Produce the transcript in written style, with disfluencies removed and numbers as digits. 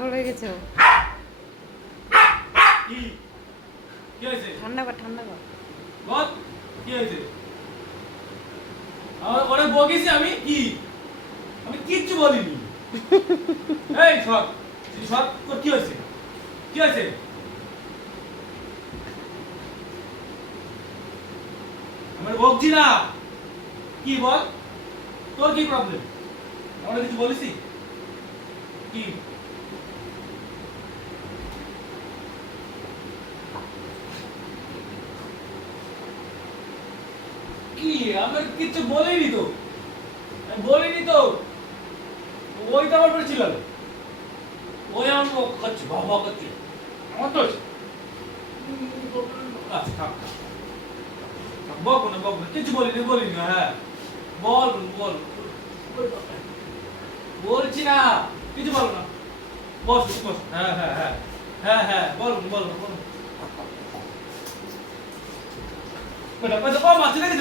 পাগল হয়ে গেছে ও। কি কি হয়েছে? ঠান্ডা কর ঠান্ডা কর। বল কি হয়েছে? আমার অনেক বকেছি আমি কি? আমি কিচ্ছু বলিনি। এই সব সব তোর কি হয়েছে? কি হয়েছে? আমার বকছি না। কি বল? তোর কি প্রবলেম? আমরা কিছু বলিসি? কি? কি আমার কিছু বলিনি তো, আমি বলিনি তো। ওই তো আমার ছিল, ওই আমার খাচ্ছে বাবা খাচ্ছে আমার তো আচ্ছা থাক বকবো না কিছু বলিনি হ্যাঁ বল বল বলছি না কিছু বলো না বস বস হ্যাঁ হ্যাঁ হ্যাঁ হ্যাঁ হ্যাঁ বল বল বেটা কম আছে নাকি